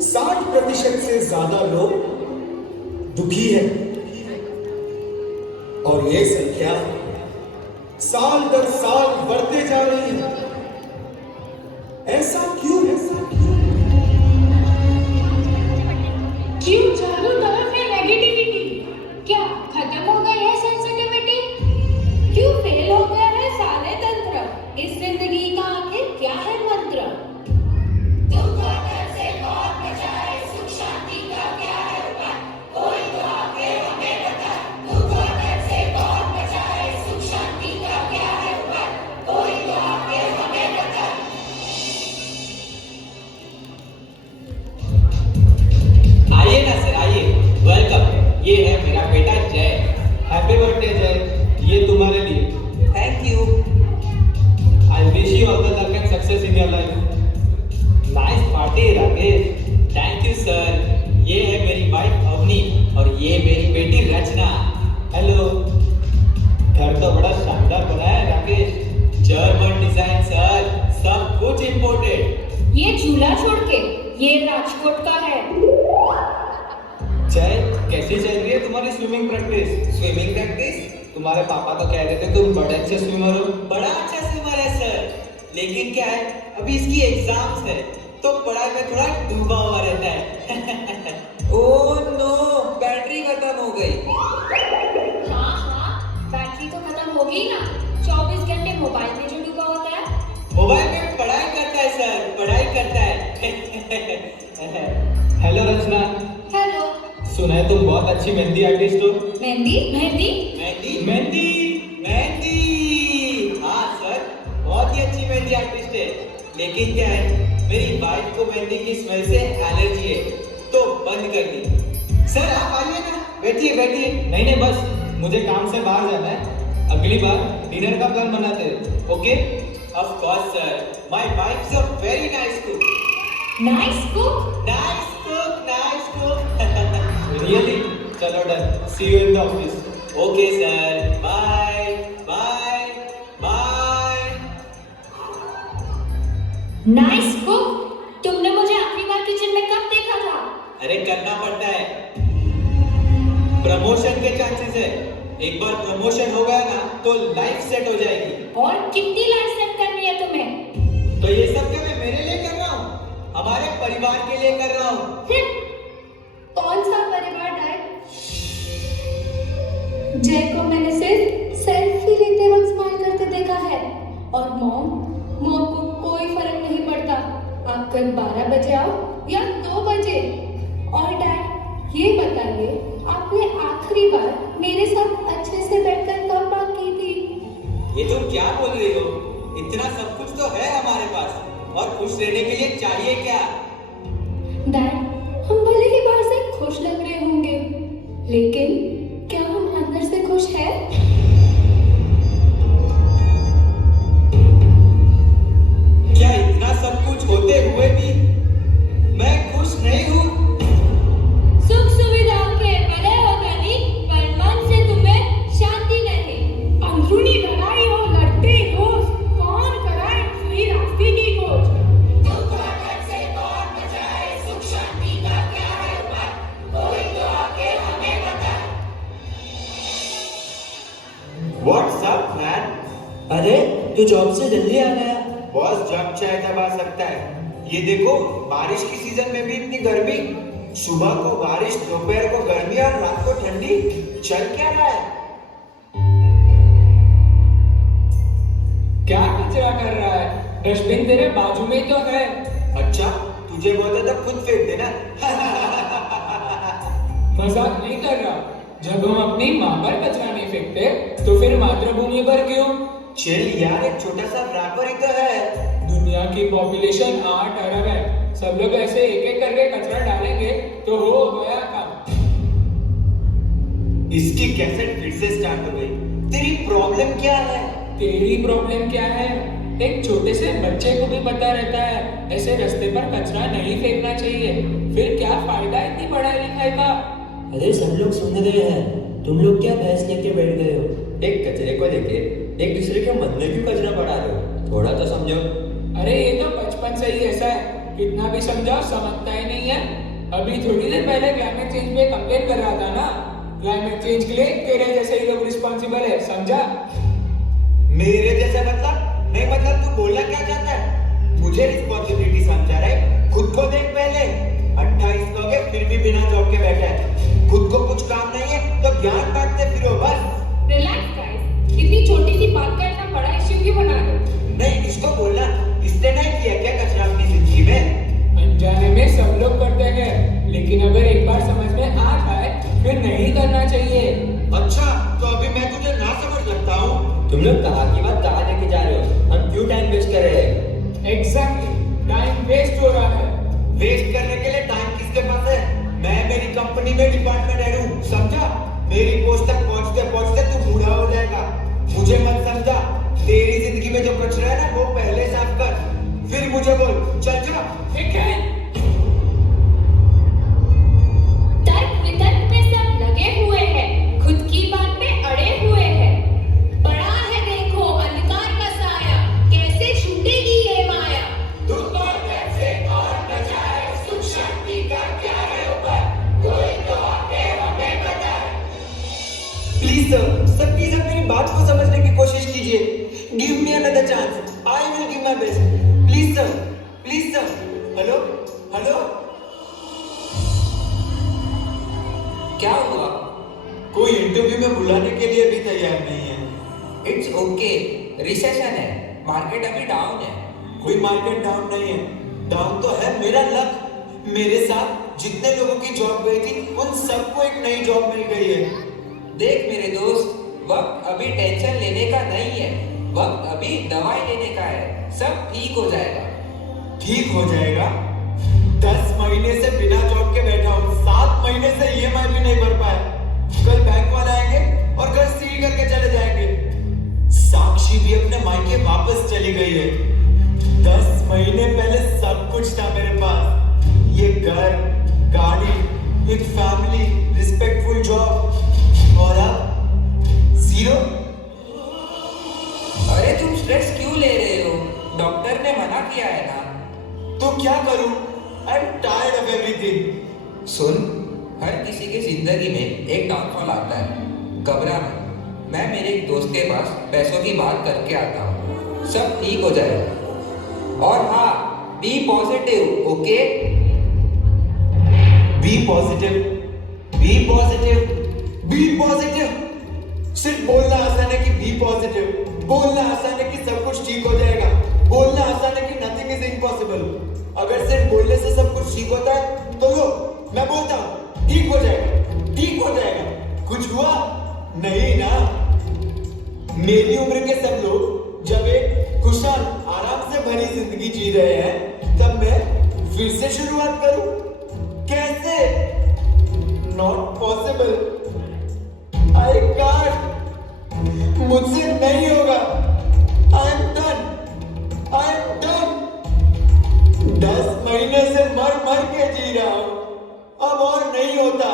60% से ज्यादा लोग दुखी हैं और ये संख्या साल दर साल बढ़ते जा रही है। ऐसा क्यों? क्यों चारों तरफ है नेगेटिविटी? क्या खत्म हो गई है सेंसिटिविटी? क्यों फेल हो गया है सारे तंत्र? इस जिंदगी का आखिर क्या है मंत्र? दुख और दर्द से कौन बचाए, सुख शांति का क्या है उपाय? कोई तो आके हमें बताए। दुख और दर्द से कौन बचाए, सुख शांति का क्या है उपाय? कोई तो आके हमें बताए। आइए ना सर, आइए, वेलकम। ये है मेरा बेटा जय। हैप्पी बर्थडे जय, ये तुम्हारे लिए। Thank you. I wish you all the luck and success in your life. Nice party Rakesh. Thank you sir. ये है मेरी वाइफ अवनी और ये मेरी बेटी रचना। हेलो। घर तो बड़ा शानदार बनाया है राकेश। जर्मन डिजाइन सर, सब कुछ इंपोर्टेड। ये झूला छोड़ के ये राजकोट का है। जय, कैसी चल रही है तुम्हारी स्विमिंग प्रैक्टिस? Swimming practice? तुम्हारे पापा तो कह रहे थे तुम बड़े अच्छे स्विमर हो। बड़ा अच्छा स्विमर है सर, लेकिन क्या है अभी इसकी एग्जाम्स है तो पढ़ाई में थोड़ा डूबा हुआ रहता है। ओह नो, बैटरी खत्म हो गई। हाँ हाँ, बैटरी तो खत्म होगी ना। 24 घंटे मोबाइल में जो डूबा होता है। मोबाइल में पढ़ाई करता है सर, पढ़ाई करता है। हेलो रचना। हेलो। सुना है तुम बहुत अच्छी मेहंदी आर्टिस्ट हो। मेहंदी मेहंदी मेहंदी मेहंदी मेहंदी। हाँ सर, बहुत ही अच्छी मेहंदी आर्टिस्ट है, लेकिन क्या है मेरी वाइफ को मेहंदी की स्मेल से एलर्जी है तो बंद कर दी। सर आप आइए ना, बैठिए बैठिए। नहीं नहीं, बस मुझे काम से बाहर जाना है। अगली बार डिनर का प्लान बनाते हैं, okay? Of course sir, my wife is a very nice cook. Nice cook. Nice cook, nice cook. Really? चलो done, see you in the office. Okay sir, bye bye bye. Nice cook? तुमने मुझे आखिरी बार kitchen में कब देखा था? अरे करना पड़ता है, प्रमोशन के चांसेस है। एक बार प्रमोशन हो गया ना तो लाइफ सेट हो जाएगी। और कितनी लाइफ सेट करनी है तुम्हें? तो ये सब क्या मैं मेरे लिए कर रहा हूँ? हमारे परिवार के लिए कर रहा हूँ। कौन सा परिवार डाइट? जय को मैंने सिर्फ सेल्फी लेते वक्त स्माइल करते देखा है। और मॉम को कोई फर्क नहीं पड़ता आप कल 12 बजे आओ या 2 बजे। और डैड ये बताइए, आपने आखिरी बार मेरे साथ अच्छे से बैठकर कब बात की थी? ये तुम क्या बोल रही हो? इतना सब कुछ तो है हमारे पास, और खुश रहने के लिए चाहिए क्या? डैड, हम भले ही बाहर से खुश लग रहे होंगे, लेकिन क्या हम अंदर से खुश हैं? क्या इतना सब कुछ होते हुए भी मैं खुश नहीं हूँ? सुख सुविधाओं के बड़े हो गनी, पर मन से तुम्हें शांति नहीं। अंदरूनी लड़ाई हो, लड़ते रोज, कौन कराए सुई रास्ते की खोज? दुख और दर्द से कौन बचाए, सुख शांति का क्या है उपाय? कोई तो आके हमें बताए। What's up man? अरे तू जॉब से जल्दी आ गया। बॉस जब चाहे तब आ सकता है। ये देखो, बारिश की सीजन में भी इतनी गर्मी। सुबह को बारिश, दोपहर को गर्मी और रात को ठंडी। चल क्या रहा है? क्या कचरा कर रहा है? डस्टबिन तेरे बाजू में ही तो है। अच्छा, तुझे बोलता तो खुद फेंक देना। मजाक नहीं कर रहा। जब हम अपनी माँ पर कचरा नहीं फेंकते तो फिर मातृभूमि पर क्यों? चल यार, एक छोटा सा बराबर ही तो है। दुनिया की पॉपुलेशन 8 अरब है। सब लोग ऐसे एक एक करके कचरा डालेंगे तो हो गया काम। इसकी कैसेट फिर से स्टार्ट हो गई। तेरी प्रॉब्लम क्या है? तेरी प्रॉब्लम क्या है? एक छोटे से बच्चे को भी पता रहता है ऐसे रास्ते पर कचरा नहीं फेंकना चाहिए। फिर क्या फायदा इतनी पढ़ाई लिखाई का? अरे सब लोग सुन रहे हैं, तुम लोग क्या बहस लेके बैठ गए हो? एक कचरे को लेके एक दूसरे के मन में क्यों कचरा बढ़ा रहे हो? थोड़ा तो समझो। अरे ये तो बचपन से ही ऐसा है। कितना भी समझाओ समझता ही नहीं है। अभी थोड़ी देर पहले क्लाइमेट चेंज पे कंप्लेन कर रहा था ना। क्लाइमेट चेंज के लिए तेरे जैसे ही लोग रिस्पॉन्सिबल है, समझा? मेरे जैसा मतलब? नहीं मतलब तू बोलना क्या चाहता है? मुझे रिस्पॉन्सिबिलिटी समझा रहे? खुद को देख पहले। 28 लोग हैं फिर भी बिना जॉब के बैठे हैं। खुद को कुछ काम नहीं है तो ज्ञान बांटते फिरो बस। रिलैक्स गाइस, इतनी छोटी सी बात का इतना बड़ा इश्यू क्यों बना रहे हो? नहीं इसको बोलना, इसने नहीं किया क्या कचरा अपनी जिंदगी में? अनजाने में सब लोग करते हैं, लेकिन अगर एक बार समझ में आ जाए फिर नहीं करना चाहिए। अच्छा तो अभी मैं तुझे ना समझ लगता हूँ? तुम लोग कहाँ की बात कहाँ लेके जा रहे हो? हम क्यों टाइम वेस्ट कर रहे हैं? एग्जैक्टली, टाइम वेस्ट हो रहा है। वेस्ट करने के लिए टाइम किसके पास है? मैं मेरी कंपनी में डिपार्टमेंट हेड हूँ, समझा? मेरी पोस्ट तक पहुँचते पहुँचते तू बूढ़ा हो जाएगा। मुझे मत समझा। तेरी जिंदगी में जो कचरा है ना वो पहले साफ कर, फिर मुझे बोल। चल जा। ठीक है। तर्क वितर्क में सब लगे हुए हैं, खुद की बात पे अड़े हुए हैं। बड़ा है देखो अंधकार का साया, कैसे छूटेगी ये माया। प्लीज सर प्लीज आप मेरी बात को समझने की कोशिश कीजिए। Give me another chance, I will give my best. Please sir, please sir. Hello hello. क्या हुआ? कोई इंटरव्यू में बुलाने के लिए भी तैयार नहीं है। इट्स ओके, रिसेशन है, मार्केट अभी डाउन है। कोई मार्केट डाउन नहीं है, डाउन तो है मेरा लक। मेरे साथ जितने लोगों की जॉब गई थी उन सबको एक नई जॉब मिल गई है। देख मेरे दोस्त, वक्त अभी टेंशन लेने का नहीं है, वक्त अभी दवाई लेने का है। सब ठीक हो जाएगा। ठीक हो जाएगा? 10 महीने से बिना जॉब के बैठा हूँ, 7 महीने से ईएमआई भी नहीं भर पाया। कल बैंक वाले आएंगे और घर सील करके चले जाएंगे। साक्षी भी अपने मायके वापस चली गई है। 10 महीने पहले सब कुछ था मेरे पास, ये घर, गाड़ी, एक फैमिली, रिस्पेक्टफुल जॉब, और अब जीरो। अरे तुम स्ट्रेस क्यों ले रहे हो? डॉक्टर ने मना किया है ना। तो क्या करूं? I am tired of everything. सुन, हर किसी की जिंदगी में एक डाउनफॉल आता है, घबरा मत। मैं मेरे एक दोस्त के पास पैसों की बात करके आता हूँ, सब ठीक हो जाएगा। और हाँ, B positive, okay? B positive, B positive, B positive. सिर्फ बोलना आसान है कि बी पॉजिटिव, बोलना आसान है कि सब कुछ ठीक हो जाएगा, बोलना आसान है कि नथिंग इज इम्पॉसिबल। अगर सिर्फ बोलने से सब कुछ ठीक होता है तो लो मैं बोलता हूँ ठीक हो जाएगा, ठीक हो जाएगा। कुछ हुआ नहीं ना। मेरी उम्र के सब लोग जब एक खुशहाल आराम से भरी जिंदगी जी रहे हैं, तब मैं फिर से शुरुआत करूं? कैसे? नॉट पॉसिबल, आई कांट, मुझसे नहीं होगा। I am done, I am done. 10 महीने से मर मर के जी रहा हूं, अब और नहीं होता।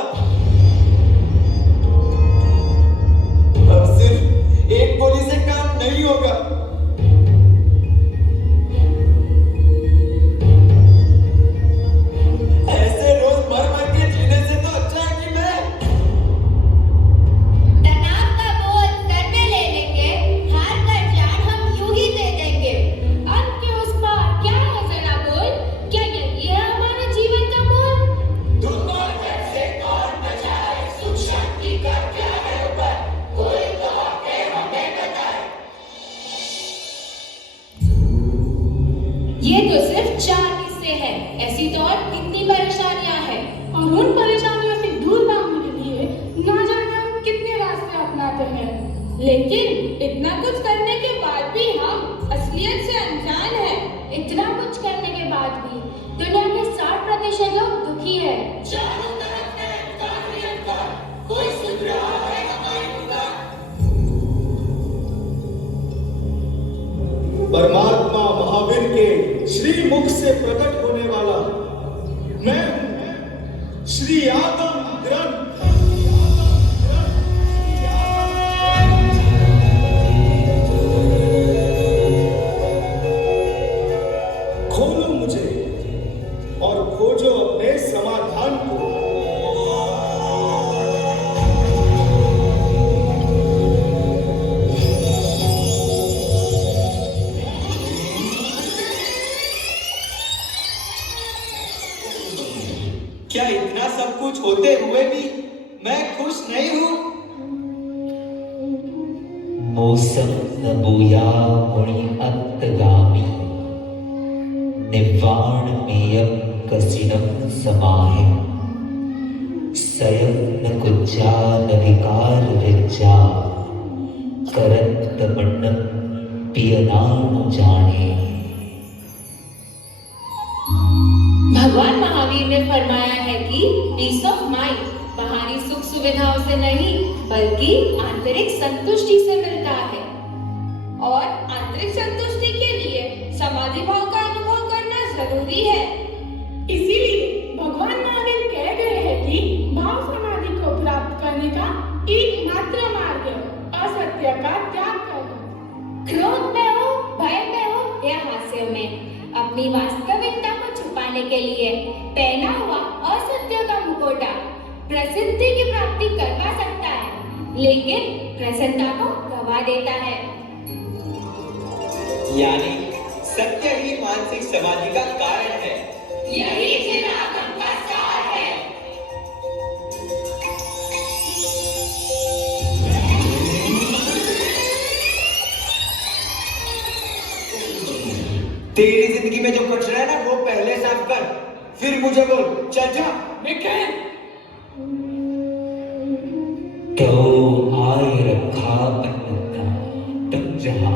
अब सिर्फ एक गोली से काम नहीं होगा। ऐसे रोज मर मर के जीने से तो अच्छा है कि मैं तनाव का बोझ सर पे ले लेंगे, हार कर जान हम यूं ही दे देंगे। अंत के उस पार क्या है जरा बोल, क्या यही है हमारे जीवन का मोल? ये तो सिर्फ 4 किस्से हैं, ऐसी तो और कितनी परेशानियां हैं। और उन परेशानियों से दूर भागने के लिए ना जाने हम कितने रास्ते अपनाते हैं, लेकिन इतना कुछ करने के बाद भी हम असलियत से अनजान हैं। इतना कुछ करने के बाद भी दुनिया के 60% लोग दुखी हैं। चारों तरफ है काफियत का, कोई सुन रहा है हमारी पुकार। परमात्मा महावीर के श्री मुख से प्रकट होने वाला मैं श्री आगम ग्रंथ। खोलो मुझे क्या इतना सब कुछ होते हुए भी मैं खुश नहीं हूँ? मौसम नबूया मुनि अंतगामी निवाण मेयम कसिनम समाहे सयन कुज्जा नविकार विज्जा करत मंडम पियनाम जाने। भगवान महावीर ने फरमाया है कि पीस ऑफ माइंड बाहरी सुख सुविधाओं से नहीं बल्कि आंतरिक संतुष्टि से मिलता है, और आंतरिक संतुष्टि के लिए समाधि भाव का अनुभव करना जरूरी है। इसीलिए भगवान महावीर कह रहे हैं कि भाव समाधि को प्राप्त करने का एकमात्र मार्ग है असत्य का त्याग करना। क्रोध में हो, भय में हो या हास्य में, अपनी वास्तविकता को छुपाने के लिए पहना हुआ असत्य का मुखौटा प्रसिद्धि की प्राप्ति करवा सकता है, लेकिन प्रसन्नता को गवा देता है। यानी सत्य ही मानसिक समाधि का कारण है। यही चिरागम का सार है। तेरी जिंदगी में जो कचरा है ना वो पहले साफ कर, फिर मुझे बोल। चल जा। तो आए रखा अन्नता तब जहां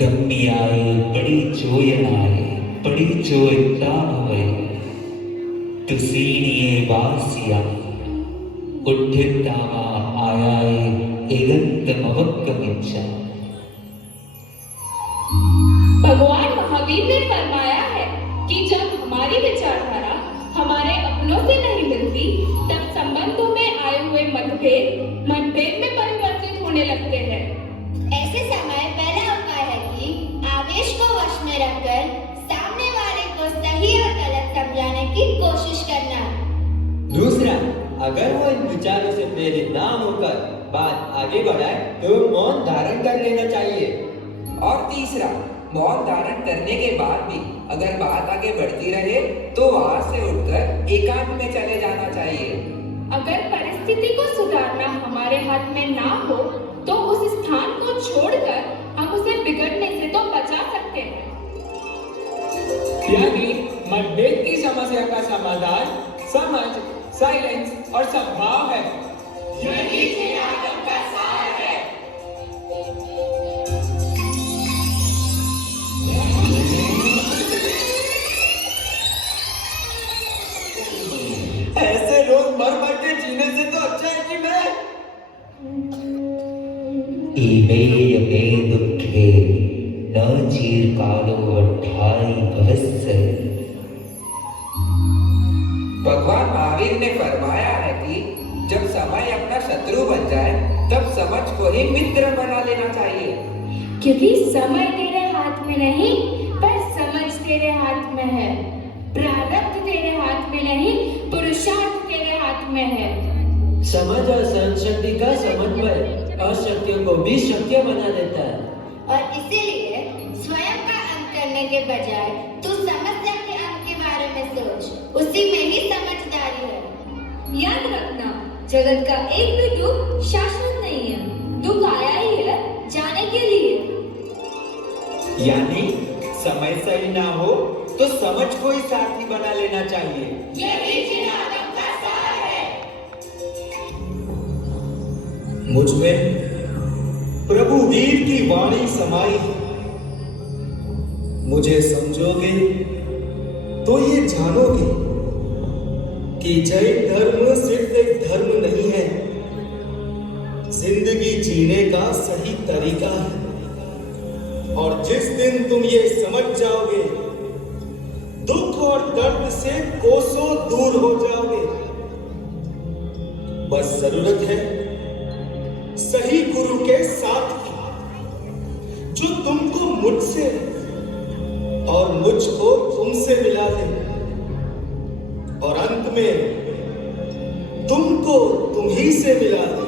गम्मी आए बड़ी चोयन आए बड़ी चोयता हुए तुसीनिये वासिया उठितावा आयाए एगंत मवक्कमिंचा। भगवान महावीर ने फरमाया है कि जब हमारी विचारधारा हमारे अपनों से नहीं मिलती तब संबंधों में आए हुए मतभेद में परिवर्तित होने लगते हैं। ऐसे समय पहला उपाय है कि आवेश को वश में रखकर सामने वाले को सही और गलत समझाने की कोशिश करना। दूसरा, अगर वो इन विचारों से प्रेरित ना होकर बात आगे बढ़ाए तो मौन धारण कर लेना चाहिए। और तीसरा, मौन धारण करने के बाद भी अगर बात आगे बढ़ती रहे तो वहां से उठकर एकांत में चले जाना चाहिए। अगर परिस्थिति को सुधारना हमारे हाथ में ना हो तो उस स्थान को छोड़कर हम उसे बिगड़ने से तो बचा सकते हैं। यानी मतभेद की समस्या का समाधान समझ, साइलेंस और सद्भाव है। यही चिरागम का सार है। ऐसे रोज मर मर के जीने से तो अच्छा है कि मैं इमे यमे दुखे न चीरकालो अठाई भवस्य। भगवान महावीर ने फरमाया है कि जब समय अपना शत्रु बन जाए तब समझ को ही मित्र बना लेना चाहिए। क्योंकि समय तेरे हाथ में नहीं पर समझ तेरे हाथ में है, प्रारब्ध तेरे हाथ में नहीं पुरुषार्थ तेरे हाथ में है। समझ और सहनशक्ति का समन्वय अशक्य को भी शक्य बना देता है। और इसीलिए स्वयं का अंत करने के बजाय तू समस्या के अंत के बारे में सोच, उसी में ही समझदारी है। याद रखना, जगत का एक भी दुख शाश्वत नहीं है, दुख आया ही है जाने के लिए। यानी समय सही ना हो तो समझ को ही साथी बना लेना चाहिए। यही चिरागम का सार है। मुझ में प्रभु वीर की वाणी समाई, मुझे समझोगे तो ये जानोगे कि जैन धर्म सिर्फ एक धर्म नहीं है, जिंदगी जीने का सही तरीका है। और जिस दिन तुम ये समझ जाओगे दुख और दर्द से कोसों दूर हो जाओगे। बस जरूरत है सही गुरु के साथ की, जो तुमको मुझसे और मुझको तुमसे मिला दे और अंत में तुमको तुम ही से मिला दे।